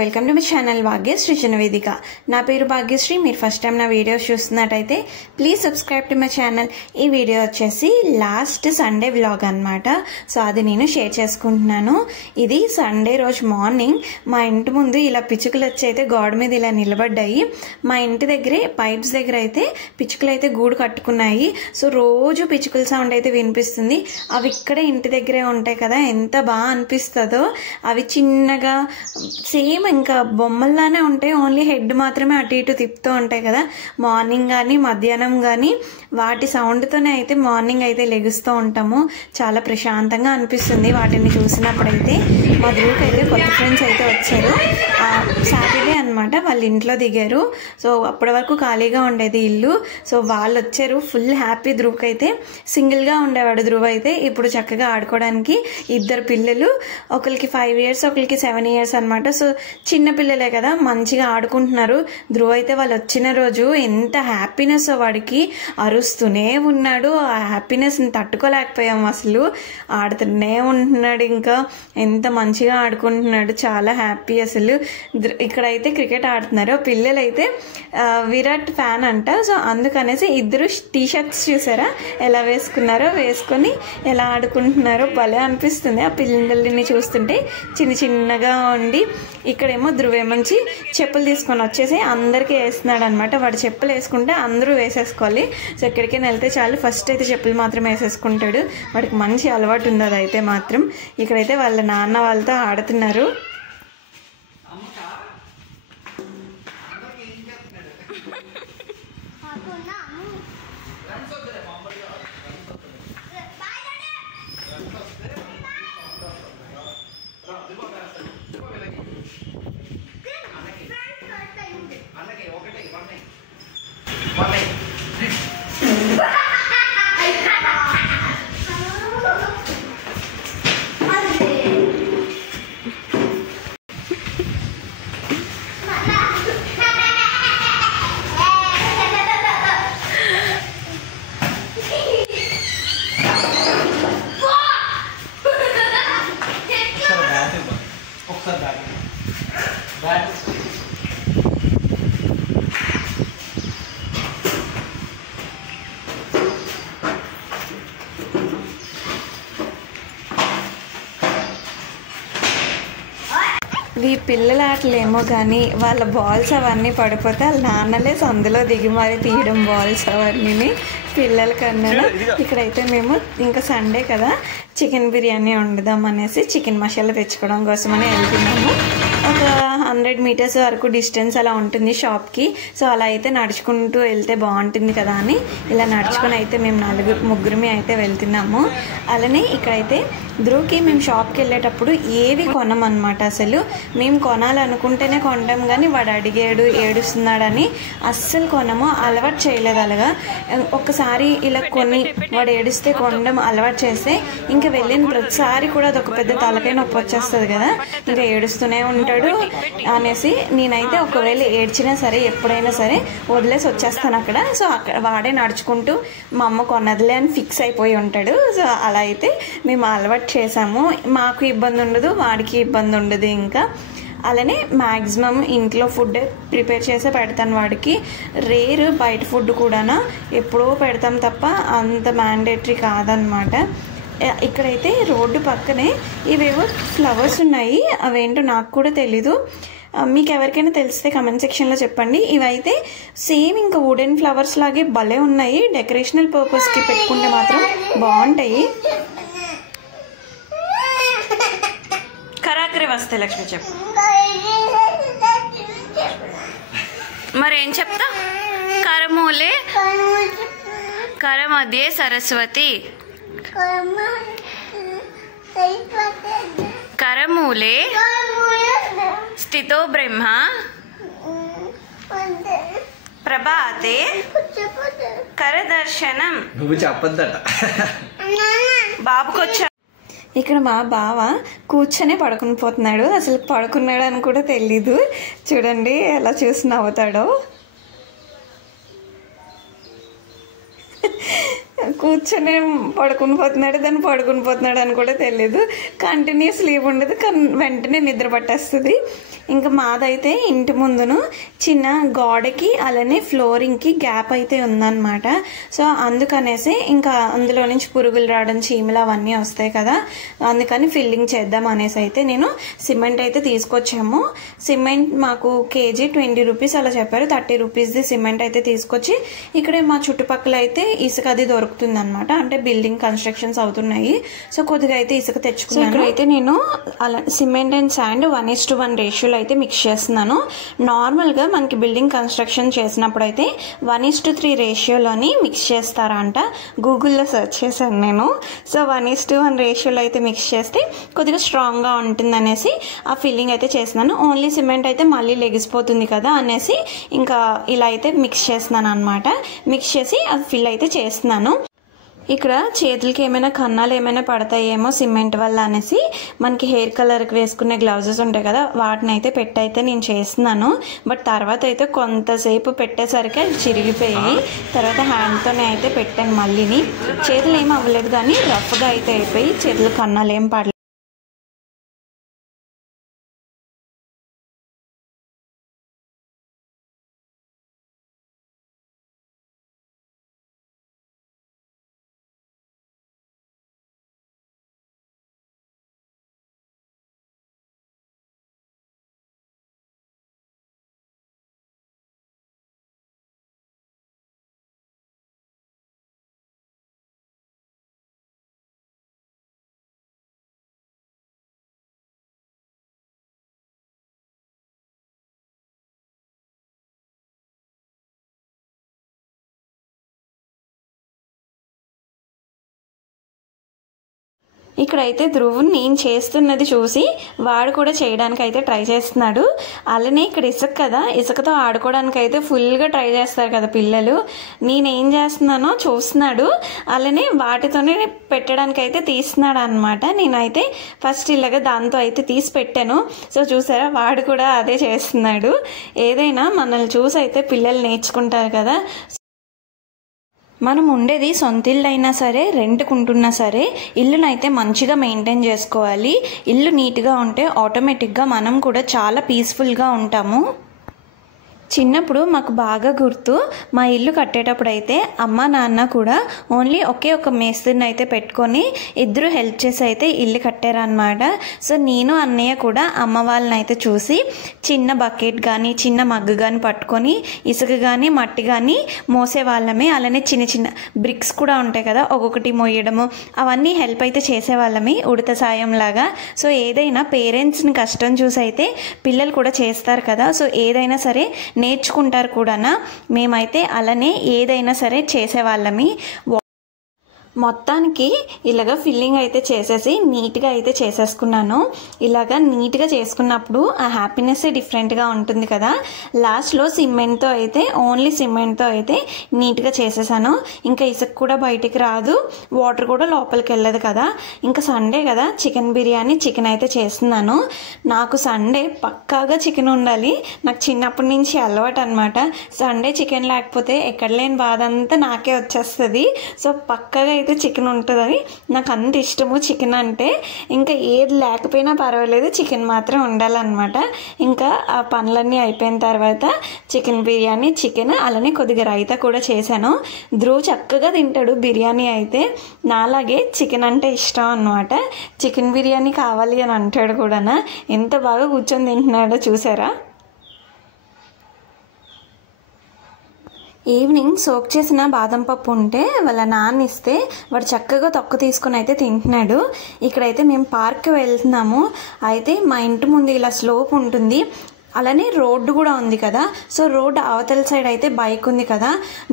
Welcome to my channel Bhagyashree Chinnavedika. నా పేరు భాగ్యశ్రీ. మీరు ఫస్ట్ టైం నా వీడియోస్ చూస్తున్నట్టయితే please subscribe to my channel. ఈ వీడియో వచ్చేసి లాస్ట్ సండే వ్లాగ్ అనమాట. సో అది నేను షేర్ చేసుకుంటున్నాను. ఇది సండే రోజు మార్నింగ్ మా ఇంటి ముందు ఇలా పిచ్చుకలు వచ్చి అయితే గోడ మీద ఇలా నిలబడ్డాయి. మా ఇంటి దగ్గరే పైప్స్ దగ్గర అయితే పిచ్చుకలు అయితే గూడు కట్టుకున్నాయి. సో రోజు పిచ్చుకల సౌండ్ అయితే వినిపిస్తుంది. అవి ఇక్కడే ఇంటి దగ్గరే ఉంటాయి కదా, ఎంత బాగా అనిపిస్తుందో. అవి చిన్నగా సేమ్ ఇంకా బొమ్మల్లానే ఉంటాయి, ఓన్లీ హెడ్ మాత్రమే అటు ఇటు తిప్పుతూ ఉంటాయి కదా. మార్నింగ్ కానీ మధ్యాహ్నం కానీ వాటి సౌండ్తోనే అయితే మార్నింగ్ అయితే లెగుస్తూ ఉంటాము. చాలా ప్రశాంతంగా అనిపిస్తుంది వాటిని చూసినప్పుడైతే. మా గ్రూప్ అయితే కొత్త ఫ్రెండ్స్ అయితే వచ్చారు. సాటర్డే అనమాట, వాళ్ళ ఇంట్లో దిగారు. సో అప్పటి వరకు ఖాళీగా ఉండేది ఇల్లు. సో వాళ్ళు వచ్చారు. Full happy. ధ్రువకి అయితే సింగిల్గా ఉండేవాడు. ధ్రువ అయితే ఇప్పుడు చక్కగా ఆడుకోవడానికి ఇద్దరు పిల్లలు, ఒకరికి 5 years ఒకరికి 7 years అనమాట. సో చిన్న పిల్లలే కదా, మంచిగా ఆడుకుంటున్నారు. ధ్రువ అయితే వాళ్ళు వచ్చిన రోజు ఎంత హ్యాపీనెస్ వాడికి, అరుస్తూనే ఉన్నాడు. ఆ హ్యాపీనెస్ తట్టుకోలేకపోయాం అసలు. ఆడుతూనే ఉంటున్నాడు, ఇంకా ఎంత మంచిగా ఆడుకుంటున్నాడు. చాలా హ్యాపీ అసలు. ఇక్కడైతే క్రికెట్ ఆడుతున్నారు. పిల్లలైతే విరాట్ ఫ్యాన్ అంట. సో అందుకనేసి ఇద్దరు టీషర్ట్స్ చూసారా ఎలా వేసుకున్నారో, వేసుకొని ఎలా ఆడుకుంటున్నారో భలే అనిపిస్తుంది ఆ పిల్లల్ని చూస్తుంటే. చిన్న చిన్నగా ఉండి ఇక్కడేమో ధ్రువేమంచి చెప్పులు తీసుకొని వచ్చేసి అందరికీ వేస్తున్నాడు అనమాట. వాడు చెప్పులు వేసుకుంటే అందరూ వేసేసుకోవాలి. సో ఎక్కడికైనా వెళ్తే చాలు ఫస్ట్ అయితే చెప్పులు మాత్రం వేసేసుకుంటాడు. వాడికి మంచి అలవాటు ఉంది అదైతే మాత్రం. ఇక్కడైతే వాళ్ళ నాన్న వాళ్ళతో ఆడుతున్నారు. ఈ పిల్లల ఆటలేమో కానీ వాళ్ళ బాల్స్ అవన్నీ పడిపోతే వాళ్ళ నాన్నలే సందులో దిగి మరి తీయడం బాల్స్ అవన్నీ పిల్లల కన్నా. ఇక్కడైతే మేము ఇంకా సండే కదా చికెన్ బిర్యానీ వండుదాం అనేసి చికెన్ మసాలా తెచ్చుకోవడం కోసమని వెళ్తున్నాము. ఒక 100 meters వరకు డిస్టెన్స్ అలా ఉంటుంది షాప్కి. సో అలా అయితే నడుచుకుంటూ వెళ్తే బాగుంటుంది కదా అని ఇలా నడుచుకొని అయితే మేము ముగ్గురమే అయితే వెళ్తున్నాము. అలానే ఇక్కడైతే ధ్రువకి మేము షాప్కి వెళ్ళేటప్పుడు ఏవి కొనమన్నమాట. అసలు మేము కొనాలనుకుంటేనే కొంటాం, కానీ వాడు అడిగాడు ఏడుస్తున్నాడని అస్సలు కొనము. అలవాటు చేయలేదు అలాగా. ఒక్కసారి ఇలా కొని వాడు ఏడిస్తే కొనడం అలవాటు చేస్తే ఇంకా వెళ్ళిన ప్రతిసారి కూడా అదొక పెద్ద తలకాయ నొప్పి వచ్చేస్తుంది కదా, ఇంకా ఏడుస్తూనే ఉంటాడు అనేసి నేనైతే ఒకవేళ ఏడ్చినా సరే ఎప్పుడైనా సరే వదిలేసి వచ్చేస్తాను అక్కడ. సో అక్కడ వాడే నడుచుకుంటూ మా అమ్మ కొన్నదిలే అని ఫిక్స్ అయిపోయి ఉంటాడు. సో అలా అయితే మేము అలవాటు చేసాము. మాకు ఇబ్బంది ఉండదు, వాడికి ఇబ్బంది ఉండదు. ఇంకా అలానే మ్యాక్సిమం ఇంట్లో ఫుడ్ ప్రిపేర్ చేసే పెడతాను వాడికి. రేర్ బయట ఫుడ్ కూడా ఎప్పుడో పెడతాం తప్ప అంత మ్యాండేటరీ కాదనమాట. ఇక్కడైతే రోడ్డు పక్కనే ఇవేవో ఫ్లవర్స్ ఉన్నాయి, అవేంటో నాకు కూడా తెలీదు. మీకు ఎవరికైనా తెలిస్తే కమెంట్ సెక్షన్లో చెప్పండి. ఇవైతే సేమ్ ఇంకా వుడెన్ ఫ్లవర్స్ లాగే భలే ఉన్నాయి. డెకరేషనల్ పర్పస్కి పెట్టుకుంటే మాత్రం బాగుంటాయి. కరాకరి వస్తే లక్ష్మి చెప్పు. మరేం చెప్తా? కరమూలే కరమధ్యే సరస్వతి, కరమూలే స్థితో బ్రహ్మ, ప్రభాతే కరదర్శనం. నువ్వు చెప్పొద్దట బాబుకొచ్చా. ఇక్కడ మా బావ కూర్చొని పడుకుని పోతున్నాడు. అసలు పడుకున్నాడు అని కూడా తెలీదు. చూడండి ఎలా చూసి నవ్వుతాడో. కూర్చొని పడుకుని పోతున్నాడు, దాన్ని పడుకుని పోతున్నాడు అని కూడా తెలీదు. కంటిన్యూస్ స్లీప్ ఉండదు, వెంటనే నిద్ర పట్టేస్తుంది. ఇంకా మాదైతే ఇంటి ముందును చిన్న గోడకి అలానే ఫ్లోరింగ్కి గ్యాప్ అయితే ఉందన్నమాట. సో అందుకనేసి ఇంకా అందులో నుంచి పురుగులు రావడం, చీమలు అవన్నీ వస్తాయి కదా, అందుకని ఫిల్లింగ్ చేద్దాం అనేసి అయితే నేను సిమెంట్ అయితే తీసుకొచ్చాము. సిమెంట్ మాకు కేజీ 20 రూపీస్ అలా చెప్పారు. 30 రూపీస్ది సిమెంట్ అయితే తీసుకొచ్చి ఇక్కడే మా చుట్టుపక్కల అయితే ఇసుక అది దొరుకుతుంది అనమాట. అంటే బిల్డింగ్ కన్స్ట్రక్షన్స్ అవుతున్నాయి. సో కొద్దిగా అయితే ఇసుక తెచ్చుకున్నాను. ఇక్కడైతే నేను అలా సిమెంట్ అండ్ శాండ్ 1:1 రేషియోలో అయితే మిక్స్ చేస్తున్నాను. నార్మల్గా మనకి బిల్డింగ్ కన్స్ట్రక్షన్ చేసినప్పుడు అయితే 1:3 రేషియోలోని మిక్స్ చేస్తారంట. గూగుల్లో సెర్చ్ చేశాను నేను. సో 1:1 రేషియోలో అయితే మిక్స్ చేస్తే కొద్దిగా స్ట్రాంగ్గా ఉంటుంది అనేసి ఆ ఫిల్లింగ్ అయితే చేస్తున్నాను. ఓన్లీ సిమెంట్ అయితే మళ్ళీ లెగిసిపోతుంది కదా అనేసి ఇంకా ఇలా అయితే మిక్స్ చేస్తున్నాను అనమాట. మిక్స్ చేసి అది ఫిల్ అయితే చేస్తున్నాను. ఇక్కడ చేతులకి ఏమైనా కన్నాలు ఏమైనా పడతాయేమో సిమెంట్ వల్ల అనేసి మనకి హెయిర్ కలర్కి వేసుకునే గ్లౌజెస్ ఉంటాయి కదా, వాటిని అయితే పెట్టయితే నేను చేస్తున్నాను. బట్ తర్వాత అయితే కొంతసేపు పెట్టేసరికి అవి చిరిగిపోయాయి. తర్వాత హ్యాండ్తోనే అయితే పెట్టాను. మళ్ళీని చేతులు ఏం అవ్వలేదు కానీ రఫ్గా అయితే అయిపోయి చేతులు కన్నాలు ఏం పడలేదు. ఇక్కడైతే ధ్రువ్ నేను చేస్తున్నది చూసి వాడు కూడా చేయడానికి అయితే ట్రై చేస్తున్నాడు. అలానే ఇక్కడ ఇసుక కదా, ఇసుకతో ఆడుకోవడానికి అయితే ఫుల్గా ట్రై చేస్తారు కదా పిల్లలు. నేనేం చేస్తున్నానో చూస్తున్నాడు, అలానే వాటితోనే పెట్టడానికి అయితే తీస్తున్నాడు అనమాట. నేనైతే ఫస్ట్ ఇలాగా దాంతో అయితే తీసి పెట్టాను. సో చూసారా, వాడు కూడా అదే చేస్తున్నాడు. ఏదైనా మనల్ని చూసి అయితే పిల్లలు నేర్చుకుంటారు కదా. మనం ఉండేది సొంత ఇల్లు అయినా సరే, రెంట్కుంటున్నా సరే ఇల్లునైతే మంచిగా మెయింటైన్ చేసుకోవాలి. ఇల్లు నీట్గా ఉంటే ఆటోమేటిక్గా మనం కూడా చాలా పీస్ఫుల్గా ఉంటాము. చిన్నప్పుడు మాకు బాగా గుర్తు, మా ఇల్లు కట్టేటప్పుడు అయితే అమ్మ నాన్న కూడా ఓన్లీ ఒకే ఒక మేస్త్రిని అయితే పెట్టుకొని ఇద్దరు హెల్ప్ చేసి అయితే ఇల్లు కట్టారనమాట. సో నేను అన్నయ్య కూడా అమ్మ వాళ్ళని అయితే చూసి చిన్న బకెట్ కానీ చిన్న మగ్గు కానీ పట్టుకొని ఇసుక కానీ మట్టి కానీ మోసేవాళ్ళమే. అలానే చిన్న చిన్న బ్రిక్స్ కూడా ఉంటాయి కదా, ఒక్కొక్కటి మోయడము, అవన్నీ హెల్ప్ అయితే చేసేవాళ్ళమే ఉడత సాయం లాగా. సో ఏదైనా పేరెంట్స్ని కష్టం చూసి అయితే పిల్లలు కూడా చేస్తారు కదా. సో ఏదైనా సరే నేర్చుకుంటారు కూడా. మేమైతే అలానే ఏదైనా సరే చేసేవాళ్ళమి. మొత్తానికి ఇలాగ ఫిల్లింగ్ అయితే చేసేసి నీట్గా అయితే చేసేసుకున్నాను. ఇలాగ నీట్గా చేసుకున్నప్పుడు ఆ హ్యాపీనెస్ డిఫరెంట్గా ఉంటుంది కదా. లాస్ట్లో సిమెంట్తో అయితే ఓన్లీ సిమెంట్తో అయితే నీట్గా చేసేసాను. ఇంకా ఇసుక కూడా బయటికి రాదు, వాటర్ కూడా లోపలికి వెళ్ళదు కదా. ఇంకా సండే కదా, చికెన్ బిర్యానీ చికెన్ అయితే చేస్తున్నాను. నాకు సండే పక్కాగా చికెన్ ఉండాలి. నాకు చిన్నప్పటి నుంచి అలవాటు అనమాట. సండే చికెన్ లేకపోతే ఎక్కడ లేని బాధ అంతా నాకే వచ్చేస్తుంది. సో పక్కాగా అయితే చికెన్ ఉంటుందని నాకు అంత ఇష్టము చికెన్ అంటే. ఇంకా ఏది లేకపోయినా పర్వాలేదు, చికెన్ మాత్రం ఉండాలన్నమాట. ఇంకా ఆ పనులన్నీ అయిపోయిన తర్వాత చికెన్ బిర్యానీ, చికెన్ అలానే కొద్దిగా రైతా కూడా చేశాను. ధ్రువ్ చక్కగా తింటాడు బిర్యానీ అయితే. నాలాగే చికెన్ అంటే ఇష్టం అన్నమాట. చికెన్ బిర్యానీ కావాలి అని అంటాడు కూడా. ఎంత బాగా కూర్చొని తింటున్నాడో చూసారా. ఈవినింగ్ సోక్ చేసిన బాదం పప్పు ఉంటే వాళ్ళ నాన్న ఇస్తే వాడు చక్కగా తొక్క తీసుకొని అయితే తింటున్నాడు. ఇక్కడైతే మేము పార్క్కి వెళ్తున్నాము. అయితే మా ఇంటి ముందు ఇలా స్లోప్ ఉంటుంది, అలానే రోడ్డు కూడా ఉంది కదా. సో రోడ్డు అవతల సైడ్ అయితే బైక్ ఉంది కదా.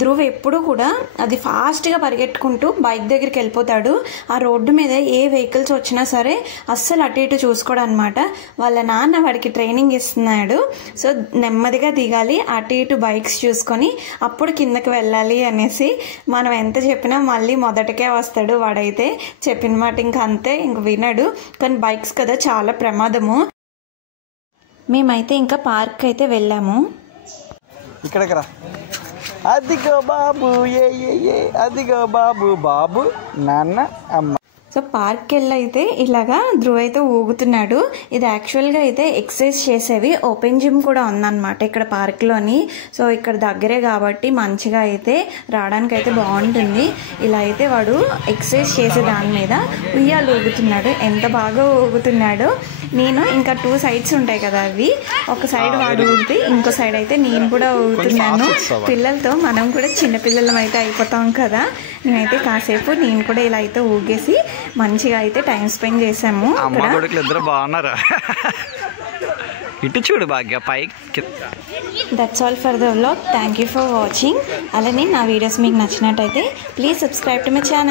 ధ్రువ్ ఎప్పుడు కూడా అది ఫాస్ట్గా పరిగెట్టుకుంటూ బైక్ దగ్గరికి వెళ్ళిపోతాడు. ఆ రోడ్డు మీద ఏ వెహికల్స్ వచ్చినా సరే అస్సలు అటు ఇటు చూసుకోవడం అనమాట. వాళ్ళ నాన్న వాడికి ట్రైనింగ్ ఇస్తున్నాడు. సో నెమ్మదిగా దిగాలి, అటు ఇటు బైక్స్ చూసుకొని అప్పుడు కిందకి వెళ్ళాలి అనేసి. మనం ఎంత చెప్పినా మళ్ళీ మొదటికే వస్తాడు వాడైతే. చెప్పిన మాట ఇంకా అంతే, ఇంక వినడు. కానీ బైక్స్ కదా చాలా ప్రమాదము. మేమైతే ఇంకా పార్క్ అయితే వెళ్ళాము. ఇక్కడికి రా, అదిగో బాబు, అదిగో బాబు, బాబు నాన్న అమ్మ. సో పార్క్కి వెళ్ళి అయితే ఇలాగా ధ్రువ్ అయితే ఊగుతున్నాడు. ఇది యాక్చువల్గా అయితే ఎక్సర్సైజ్ చేసేవి ఓపెన్ జిమ్ కూడా ఉందన్నమాట ఇక్కడ పార్క్లోని. సో ఇక్కడ దగ్గరే కాబట్టి మంచిగా అయితే రావడానికి అయితే బాగుంటుంది. ఇలా అయితే వాడు ఎక్సర్సైజ్ చేసే దాని మీద ఉయ్యాలు ఊగుతున్నాడు. ఎంత బాగా ఊగుతున్నాడు. నేను ఇంకా 2 సైడ్స్ ఉంటాయి కదా, అవి ఒక సైడ్ వాడు ఊగితే ఇంకో సైడ్ అయితే నేను కూడా ఊగుతున్నాను. పిల్లలతో మనం కూడా చిన్నపిల్లలం అయితే అయిపోతాం కదా. నేనైతే కాసేపు నేను కూడా ఇలా అయితే ఊగేసి మంచిగా అయితే టైం స్పెండ్ చేసాము. ఇద్దరు బాగున్నారా? ఇటు చూడు భాగ్య పైకి. That's all for the vlog. Thank you for watching. అలానే నా వీడియోస్ మీకు నచ్చినట్టయితే please subscribe to my channel.